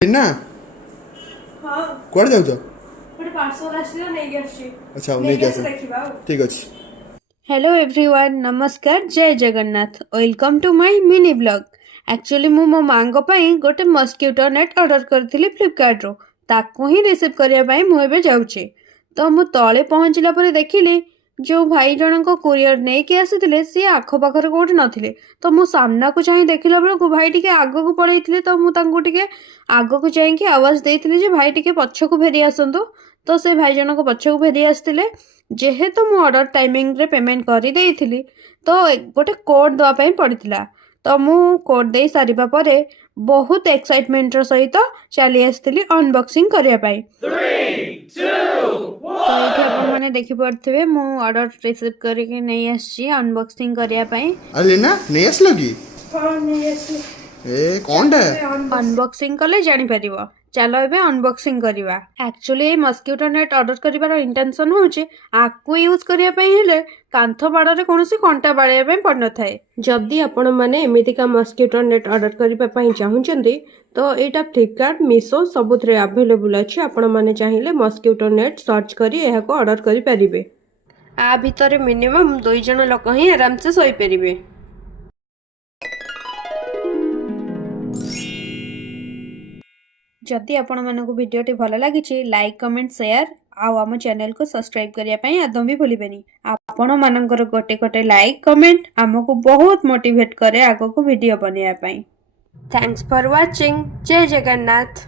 ना हाँ कुआडे जाउछ गोटे पार्सल आछिला नै गछि अच्छा नहीं क्या देखिबा ठीक अछि। हेलो एवरीवन नमस्कार जय Jagannath welcome to my mini blog. Actually मु मो मांगो पई गोटे मस्किटो नेट ऑर्डर करथिली फ्लिपकार्ट रो ताकू ही रिसीव करिया पई मु एबे जाउची। तो मु तळे पहुंचला परे देखिली जो भाई जनक कुरियर नहीं कि आसीथिले सी आखो पाखर कोठी नथिले। तो मु सामना को चाहि देखिला बेलको भाई टिके आगो को पळैथिले तो मु तांको टिके आगो को चाहि कि आवाज देथिले जे भाई टिके पछ को फेरी आसंतु। तो से भाई जनक पछ को फेरी आस्तिले जेहेतु मु ऑर्डर टाइमिंग रे पेमेंट करि देइथिली तो गोटे कोड दवा पई पड़िथिला। तो मु कोड दे सारिबा परे बहुत एक्साइटमेंट रो सहित चली आस्तिली अनबॉक्सिंग करिया पई। 3 2 1 तो एठी अपन माने देखि पड़थिबे मु ऑर्डर रिसीव करके नै आछि अनबॉक्सिंग करिया पई। अरे लेना नहीं आसलो की हां नै आछि ए कोनटा अनबॉक्सिंग कले जानि परिबो। चलो एबे अनबॉक्सिंग करिवा। एक्चुअली मस्किटो नेट ऑर्डर करिवार इंटेंशन होचे आकु यूज करिया पई हेले कांथ बाड़रे कोनोसी कंटा बाड़िया पई पड़ न थाए। जदी आपण माने एमितिका मस्किटो नेट ऑर्डर करिबा पई चाहुचंदी तो एटा फ्लिपकार्ट मीशो सबुथरे अवेलेबल अछि। आपण माने चाहिले मस्किटो नेट सर्च करी एहा को ऑर्डर करि परिबे। आ भितरे मिनिमम 2 जण लोक ही आराम से सोई परिबे। जदि आपण मानक वीडियोटी भल लगी लाइक कमेंट शेयर आम चैनल को सब्सक्राइब करने आदम भी भूलें। आपण मानकर गोटे गोटे लाइक कमेंट आमको बहुत मोटिवेट करे आगो को वीडियो बनवाई। Thanks for watching. जय जगन्नाथ।